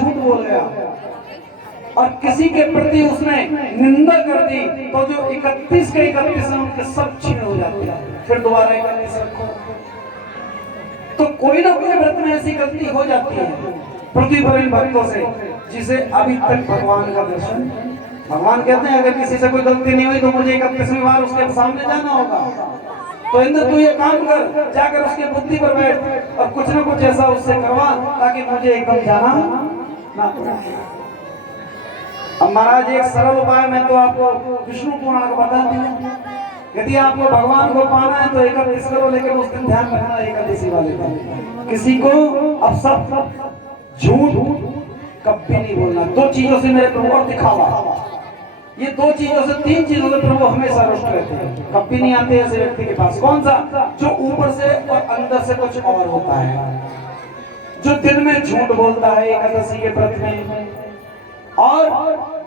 झूठ बोल गया और किसी के प्रति उसने निंदा कर दी, तो जो 31 के 31 हैं उनके सब छीन हो जाते हैं, फिर दोबारा 31 रखो। तो कोई ना कोई व्रत में ऐसी गलती हो जाती है पृथ्वी पर इन भक्तों से, जिसे अभी तक भगवान का दर्शन, भगवान कहते हैं अगर किसी से कोई गलती नहीं हुई तो मुझे 31वीं बार उसके सामने जाना होगा। तो इंद्र तू ये काम कर, जाकर उसकी बुद्धि पर बैठ और कुछ ना कुछ ऐसा उससे करवा ताकि मुझे एकदम जाना ना पड़े। अब महाराज एक सरल उपाय मैं तो आपको विष्णु पुराण का बता दूं, यदि आपको भगवान को पाना है तो 31 करो, लेकिन उस दिन ध्यान रखना एकादशी वाले का किसी को अब सब झूठ कभी नहीं बोलना। दो चीजों से मेरे प्रभु और दिखावा, ये दो चीजों से, तीन चीजों से प्रभु हमेशा रुष्ट रहते हैं, कभी नहीं आते ऐसे व्यक्ति के पास। कौन सा? जो ऊपर से और अंदर से कुछ और होता है, जो दिन में झूठ बोलता है एकादशी के व्रत में, और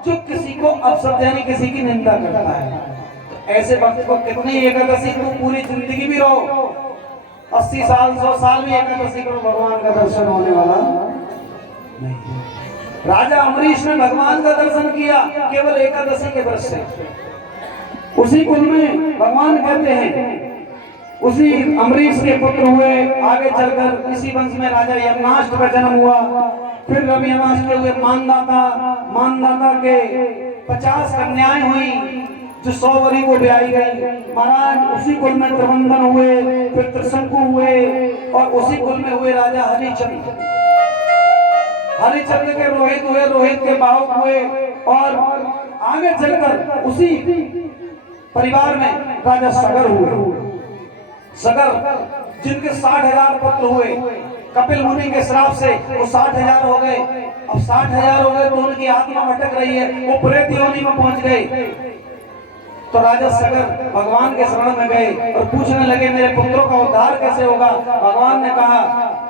जो किसी को अपशब्द यानी किसी की निंदा करता है। तो ऐसे वक्त को कितनी एकादशी को पूरी जिंदगी भी रहो, 80 साल 100 साल भी एकादशी करो, भगवान का दर्शन होने वाला नहीं। राजा अमरीश ने भगवान का दर्शन किया केवल एकादशी के व्रत से। उसी कुल में भगवान कहते हैं, उसी अमरीश के पुत्र हुए, आगे चलकर इसी वंश में राजा यमनाष्ट का जन्म हुआ, फिर यमनाष्ट के हुए मानदाता, मानदाता के 50 कन्याएं हुई जो 100 वरी को ब्याही गई। महाराज उसी कुल में त्रिवंदन हुए, फिर त्रिशंकु हुए, और उसी कुल में हुए राजा हरिश्चंद्र। हरिश्चंद्र के रोहित हुए, रोहित के बाहुक हुए, और आगे चलकर उसी परिवार में राजा सगर हुए। सगर जिनके 60,000 पुत्र हुए, कपिल मुनि के श्राप से वो 60,000 हो गए। अब 60,000 हो गए तो उनकी आत्मा भटक रही है, वो प्रेत योनि में पहुंच गए। तो राजा सगर भगवान के शरण में गए और पूछने लगे मेरे पुत्रों का उद्धार कैसे होगा। भगवान ने कहा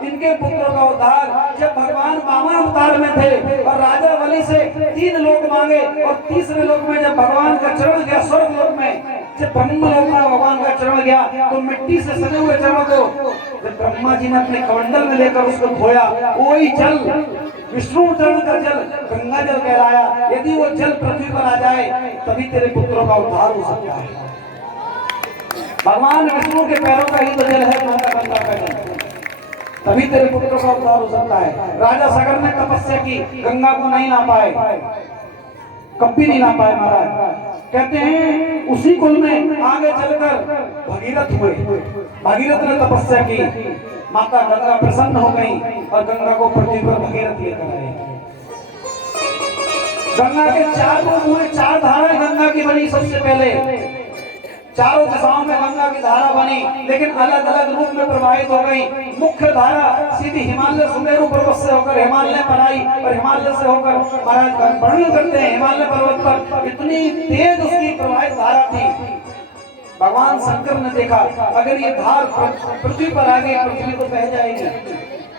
इनके पुत्रों का उद्धार जब भगवान वामन अवतार में थे और राजा बलि से 3 लोक मांगे, और तीसरे लोक में जब भगवान का चरण गया, स्वर्ग लोक में जब ब्रह्मलोक में भगवान का चरण गया, तो मिट्टी से सने हुए चरण को जब ब्रह्मा जी ने अपने कमंडल में लेकर उसको धोया, वही जल विष्णु चरण का जल गंगा जल कहलाया। यदि वो जल पृथ्वी पर आ जाए तभी तेरे पुत्रों का उद्धार हो सकता है। भगवान विष्णु के पैरों का ही तो जल है माता गंगा का जल, तभी तेरे पुत्रों का उद्धार हो सकता है। राजा सगर ने तपस्या की, गंगा को नहीं ला पाए, कभी नहीं ला पाए। महाराज कहते हैं उसी कुल में आगे चलकर भगीरथ हुए। भगीरथ ने तपस्या की, माता गंगा प्रसन्न हो गई और गंगा को पृथ्वी पर भगीरथ लेकर आए। गंगा के 4 रूप हुए, 4 धाराएं गंगा की बनी। सबसे पहले चारों दिशाओं में गंगा की धारा बनी, लेकिन अलग अलग रूप में प्रवाहित हो गई। मुख्य धारा सीधी हिमालय सुमेरु पर्वत से होकर हिमालय पर आई, और हिमालय से होकर महाराज वर्णन करते हैं हिमालय पर्वत पर इतनी तेज उसकी प्रवाहित धारा थी। भगवान शंकर ने देखा अगर ये धार पृथ्वी पर आ गई, पृथ्वी तो बह जाएगी।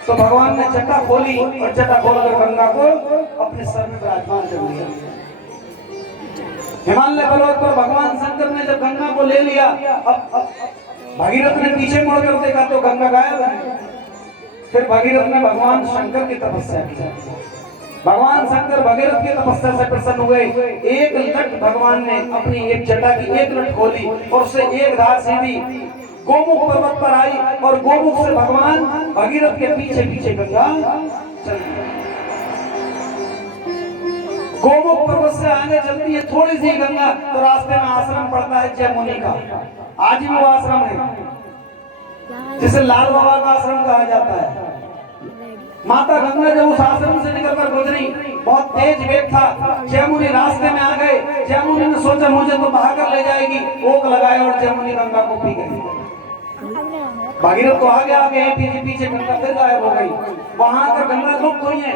तो भगवान ने जटा खोली और जटा खोलकर गंगा को अपने सर में विराजमान कर लिया। हिमालय पर्वत पर भगवान शंकर ने जब गंगा को ले लिया, अब भगीरथ ने पीछे मुड़कर देखा तो गंगा गायब है। फिर भगीरथ ने भगवान शंकर की तपस्या की। भगवान शंकर भगीरथ की तपस्या से प्रसन्न हुए। एक लट भगवान ने अपनी एक जटा की एक लट खोली और उससे एक धार सीधी गोमुख पर्वत पर आई, और गोमुख से भगवान भगीरथ के पीछे पीछे गंगा चल गई। गोमुख पर्वत से आगे चलती है थोड़ी सी गंगा, तो रास्ते में आश्रम पड़ता है जयमुनि का। आज भी वो आश्रम है जिसे लाल बाबा का आश्रम कहा जाता है। माता गंगा जब उस आश्रम से निकलकर गुजरी, बहुत तेज वेग था, जयमुनि रास्ते में आ गए। जयमुनि ने सोचा मुझे तो बहाकर ले जाएगी, ओक लगाए और जयमुनि गंगा को पी गई। भगीरथ तो आगे आगे पीछे पीछे गंगा फिर गायब हो गई। वहां पर गंगा लुप्त हुई है।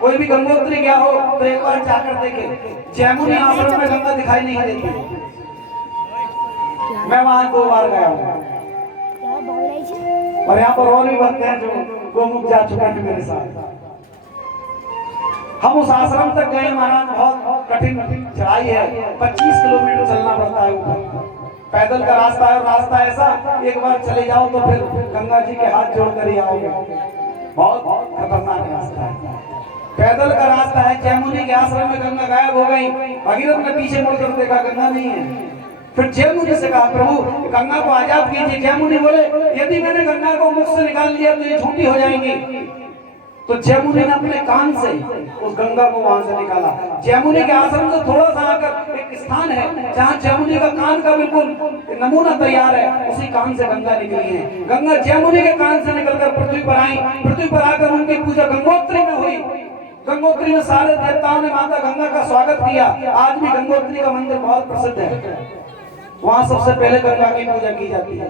कोई भी गंगोत्री गया हो तो एक बार जाकर देखे, जयमुनि आश्रम में गंगा दिखाई नहीं देती। मैं वहां 2 बार गया हूँ, और यहाँ पर और भी भक्त हैं जो गोमुख जा चुके हैं मेरे साथ। हम उस आश्रम तक गए महाराज, बहुत कठिन चढ़ाई है, 25 किलोमीटर चलना पड़ता है ऊपर। पैदल का रास्ता है, और रास्ता ऐसा एक बार चले जाओ तो फिर गंगा जी के हाथ जोड़कर ही आओगे। बहुत खतरनाक रास्ता है। पैदल का रास्ता है, जयमुनि के आश्रम में गंगा गायब हो गई। भगीरथ ने पीछे मुड़कर देखा, गंगा नहीं है। फिर जयमुनि से कहा, प्रभु गंगा को आजाद कीजिए। जयमुनि बोले, यदि मैंने गंगा को मुख से निकाल लिया तो ये झूठी हो जाएंगी। तो जयमुनि ने अपने कान से उस गंगा को वहां से निकाला। जयमुनि के आश्रम से थोड़ा सा आकर एक स्थान है जहाँ जयमुनि का कान का बिल्कुल नमूना तैयार है, उसी कान से गंगा निकली है। गंगा जयमुनि के कान से निकलकर पृथ्वी पर आई। पृथ्वी पर आकर उनकी पूजा गंगोत्री में हुई। गंगोत्री में सारे देवताओं ने माता गंगा का स्वागत किया। आज भी गंगोत्री का मंदिर बहुत प्रसिद्ध है, वहां सबसे पहले गंगा की पूजा की जाती है।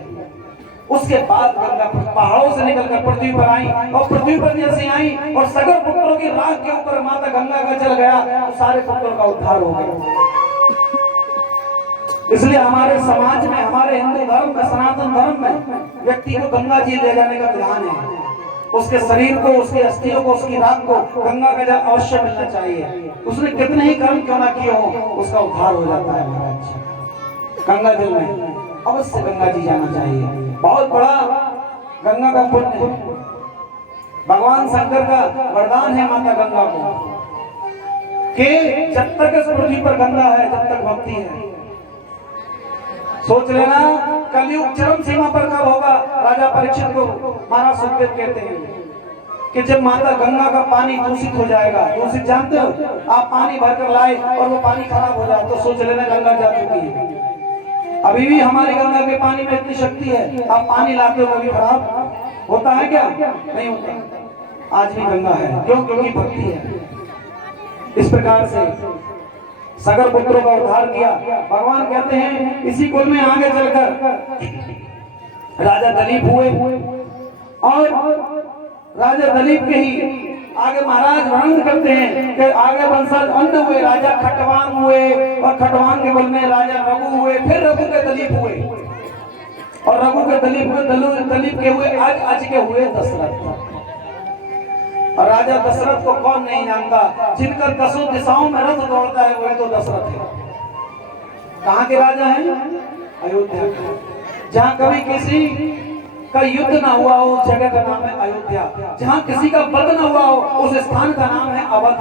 उसके बाद गंगा पहाड़ों से निकलकर पृथ्वी पर आई, और पृथ्वी पर जैसे आई और सगर पुत्रों की राख के ऊपर माता गंगा का जल गया तो सारे पुत्रों का उद्धार हो गया। इसलिए हमारे समाज में, हमारे हिंदू धर्म में, सनातन धर्म में व्यक्ति को गंगा जी ले जाने का विधान है। उसके शरीर को, उसकी अस्थियों को, उसकी राख को गंगा का जल अवश्य मिलना चाहिए। उसने कितने ही कर्म क्यों ना किए हो, उसका उद्धार हो जाता है। महाराज गंगा जल में अवश्य गंगा जी जाना चाहिए। बहुत बड़ा गंगा का पुण्य है। भगवान शंकर का वरदान है माता गंगा को कि जब तक इस पृथ्वी पर गंगा है तब तक भक्ति है। सोच लेना कलयुग चरम सीमा पर कब होगा। राजा परीक्षित को महाराज सुखदेव कहते हैं कि जब माता गंगा का पानी दूषित हो जाएगा। दूषित जानते हो, आप पानी भरकर लाए और वो पानी खराब हो जाए तो सोच लेना गंगा जा चुकी है। अभी भी हमारी गंगा के पानी में इतनी शक्ति है, आप पानी लाते हो कभी खराब होता है क्या? नहीं होता। आज भी गंगा है, क्यों? क्योंकि भक्ति है। इस प्रकार से सगर पुत्रों का उद्धार किया। भगवान कहते हैं इसी कुल में आगे चलकर राजा दलीप हुए, और राजा दलीप के ही आगे महाराज वर्णन करते हैं कि आगे वंशज अन्य हुए, राजा खटवान हुए, और खटवान के कुल में राजा रघु हुए, फिर रघु के दलीप हुए, और रघु के दलीप हुए, दलीप के हुए, आज के हुए दशरथ। और राजा दशरथ को कौन नहीं जानता, जिनका दसों दिशाओं में रथ दौड़ता है वही तो दशरथ है। कहाँ के राजा हैं? अयोध्या के। जहाँ कभी किसी का युद्ध ना हुआ हो उस जगह का नाम है अयोध्या। जहाँ किसी का वध ना हुआ हो उस स्थान का नाम है अवध।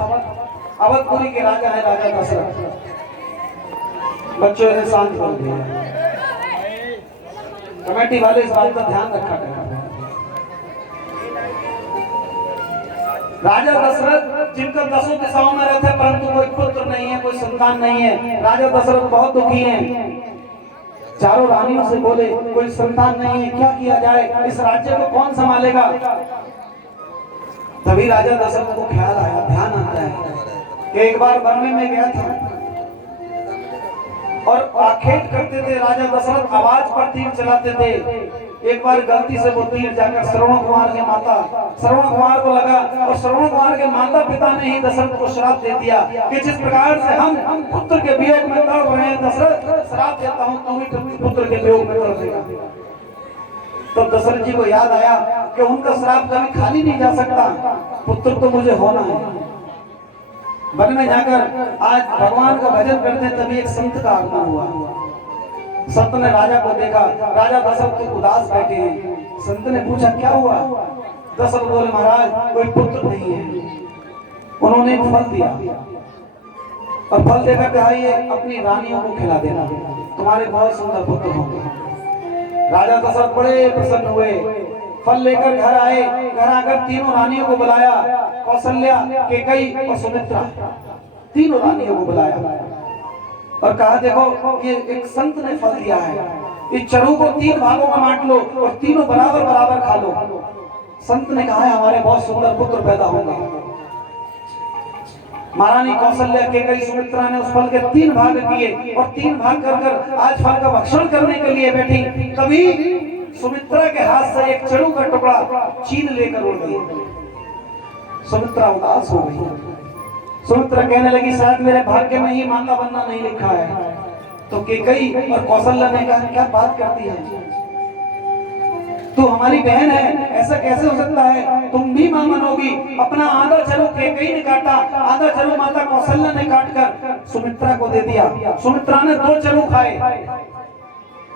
अवधपुरी के राजा है राजा दशरथ। बच्चों ने शांत कर दिया, कमेटी वाले इस बात का ध्यान रखा करें। राजा दशरथ जिनका दसों दिशाओं में रथ है परंतु कोई पुत्र नहीं है, कोई संतान नहीं है। राजा दशरथ बहुत दुखी हैं। चारों रानियों से बोले कोई संतान नहीं है, क्या किया जाए, इस राज्य को कौन संभालेगा? तभी राजा दशरथ को ख्याल आया, ध्यान आता है कि एक बार वन में गया था और आखेट करते थे। राजा दशरथ आवाज पर तीर चलाते थे। एक बार गलती से वो तीर जाकर श्रवण कुमार के माता श्रवण कुमार को लगा, और श्रवण कुमार के माता पिता ने ही दशरथ को श्राप दे दिया कि जिस प्रकार से हम पुत्र के वियोग में तड़प रहे हैं, दशरथ श्राप देता हूं तू भी पुत्र के वियोग में तड़पेगा। तो दशरथ जी को याद आया कि उनका श्राप कभी खाली नहीं जा सकता, पुत्र तो मुझे होना है। वन में जाकर आज भगवान का भजन करते तभी एक संत का आगमन हुआ। संत ने राजा को देखा, राजा दशरथ तो उदास बैठे हैं। संत ने पूछा क्या हुआ? दशरथ बोले महाराज कोई पुत्र नहीं है। उन्होंने एक फल दिया और फल देकर कहा ये अपनी रानियों को खिला देना, तुम्हारे बहुत सुंदर पुत्र होंगे। राजा दशरथ बड़े प्रसन्न हुए, फल लेकर घर आए। घर आकर तीनों रानियों को बुलाया, कौशल्या, केकई और सुमित्रा, तीनों रानियों को बुलाया और कहा देखो ये एक संत ने फल दिया है, इस चरू को 3 भागों में बांट लो और तीनों बराबर बराबर खा लो। संत ने कहा है हमारे बहुत सुंदर पुत्र पैदा होंगे। महारानी कौशल्या, केकई, सुमित्रा ने उस फल के 3 भाग किए और 3 भाग कर आज फल का भक्षण करने के लिए बैठी। तभी सुमित्रा के हाथ से एक चरू का टुकड़ा छीन लेकर उड़ गई। सुमित्रा उदास हो गई। सुमित्रा कहने लगी शायद मेरे भाग्य में ही माता बनना नहीं लिखा है। तो केकई और कौशल्या ने कहा क्या बात करती है, तू हमारी बहन है, ऐसा कैसे हो सकता है? तुम भी मां बनोगी। अपना आधा चरू केकई ने काटा, आधा चरू माता कौशल्या ने काटकर सुमित्रा को दे दिया। सुमित्रा ने 2 चरू खाए।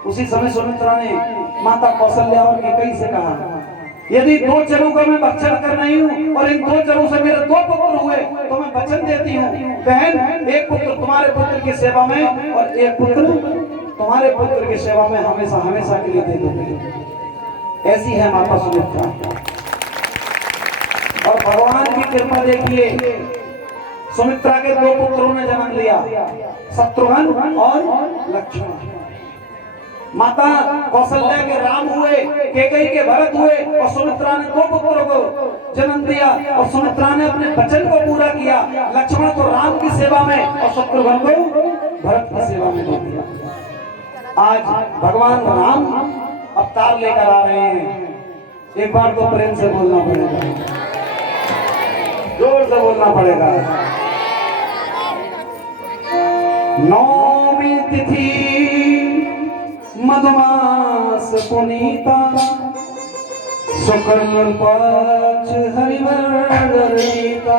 उसी समय सुमित्रा ने माता कौशल्या और केकई से कहा यदि 2 चरों का मैं भक्षण कर रही हूँ और इन 2 चरों से मेरे 2 पुत्र हुए तो मैं वचन देती हूँ बहन, एक पुत्र तुम्हारे पुत्र की सेवा में और एक पुत्र तुम्हारे पुत्र की सेवा में हमेशा हमेशा के लिए दे दूंगी। ऐसी है माता सुमित्रा। और भगवान की कृपा देखिए, सुमित्रा के 2 पुत्रों ने जन्म लिया, शत्रुघ्न और लक्ष्मण। माता कौशल्या के राम हुए, कैकेयी के भरत हुए और सुमित्रा ने 2 पुत्रों को जन्म दिया और सुमित्रा ने अपने वचन को पूरा किया। लक्ष्मण को राम की सेवा में और शत्रुघ्न को भरत की सेवा में दे दिया। आज भगवान राम अवतार लेकर आ रहे हैं। एक बार तो प्रेम से बोलना पड़ेगा, जोर से बोलना पड़ेगा। नौमी तिथि मधुमास पुनीता, शुक्ल पक्ष हरिवर्णिता।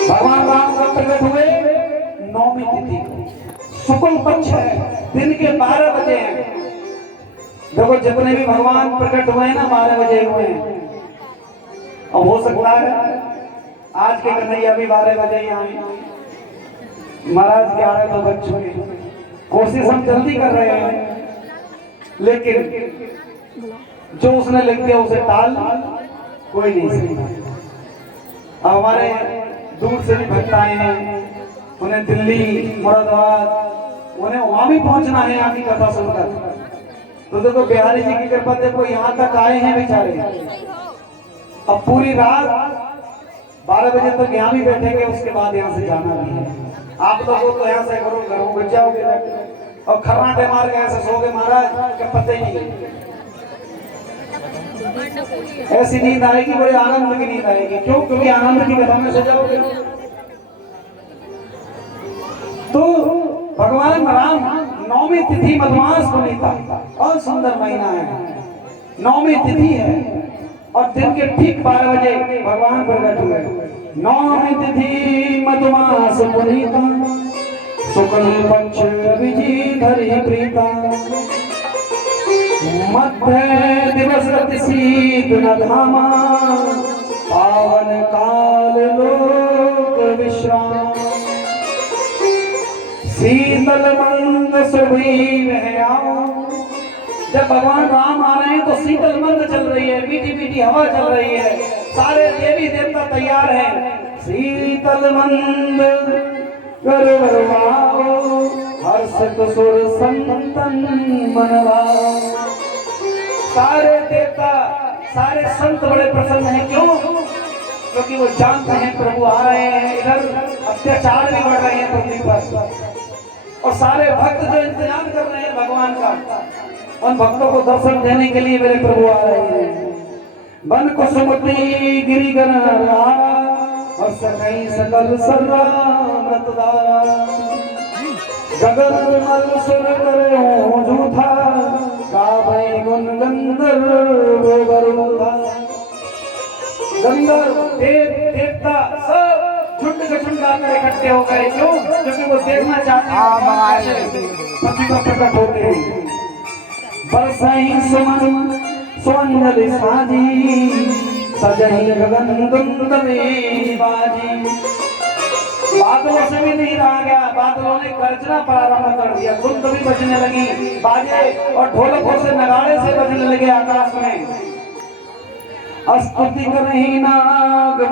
भगवान राम का प्रकट हुए 9वीं तिथि, शुक्ल पक्ष है, दिन के 12 बजे हैं। देखो जितने भी भगवान प्रकट हुए हैं ना 12 बजे हुए हैं। अब हो सकता है आज के कन्हैया भी 12 बजे ही आए, महाराज 11 तो बज चुके हैं। कोशिश हम जल्दी कर रहे हैं, लेकिन जो उसने लिख दिया उसे टाल कोई नहीं सकता। हमारे दूर से भी भक्त आए हैं, उन्हें दिल्ली, मुरादाबाद, उन्हें वहां भी पहुंचना है आपकी कथा सुनकर। तो देखो बिहारी जी की कृपा, देखो यहाँ तक आए हैं बेचारे। अब पूरी रात 12 बजे तक यहाँ भी बैठेंगे, उसके बाद यहाँ से जाना भी है। आप लोगों तो यहाँ से करो, घरों में जाओगे और खर्राटे मार के ऐसे सोगे महाराज क्या पता ही नहीं। ऐसी नींद आएगी, बड़े आनंद की नींद आएगी। क्यों? क्योंकि आनंद की कथा में से जाओगे। तो भगवान राम 9वीं तिथि मधुमास पुनीता, और सुंदर महीना है, 9वीं तिथि है और दिन के ठीक 12 बजे भगवान प्रकट हुए। 9वीं तिथि मधुमास पुनीता, शुक्ल पक्ष विजिधरि प्रीता, मध्य दिवस शीत न धामा, पावन काल लोक विश्राम, शीतल मंद सुभी वह आओ। जब भगवान राम आ रहे हैं तो शीतल मंद चल रही है, मीठी मीठी हवा चल रही है, सारे देवी देवता तैयार हैं। शीतल मंद गरुड़वाओ, हर्षित सुर संतन मनवाओ। सारे देवता, सारे संत बड़े प्रसन्न हैं। क्यों? क्योंकि वो जानते हैं प्रभु आ रहे हैं। इधर अत्याचार भी बढ़ रहे हैं पृथ्वी पर, और सारे भक्त जो इंतजार कर रहे हैं भगवान का, उन भक्तों को दर्शन देने के लिए मेरे प्रभु आ रहे हैं। बन कुसुमती गिरिगण और सकई सकल सर्वामृतदारा, गगन मल सुर करे हो जूथा, गावै गुण गंधर्व बरूथा। गंधर्व देवता सब झुंड के झुंड आकर इकट्ठे हो गए। क्यों? क्योंकि वो देखना चाहते हैं पति का प्रकट होते हैं। बरसाई सुमन सुअंजलि साजी, सजई गगन दुंद में बाजी। बादलों से भी नहीं रहा गया, बादलों ने गर्जना प्रारंभ कर दिया, धुंध भी बजने लगी, बाजे और ढोलकों से नगाड़े से बजने लगे आकाश में। स्तुति करही नाग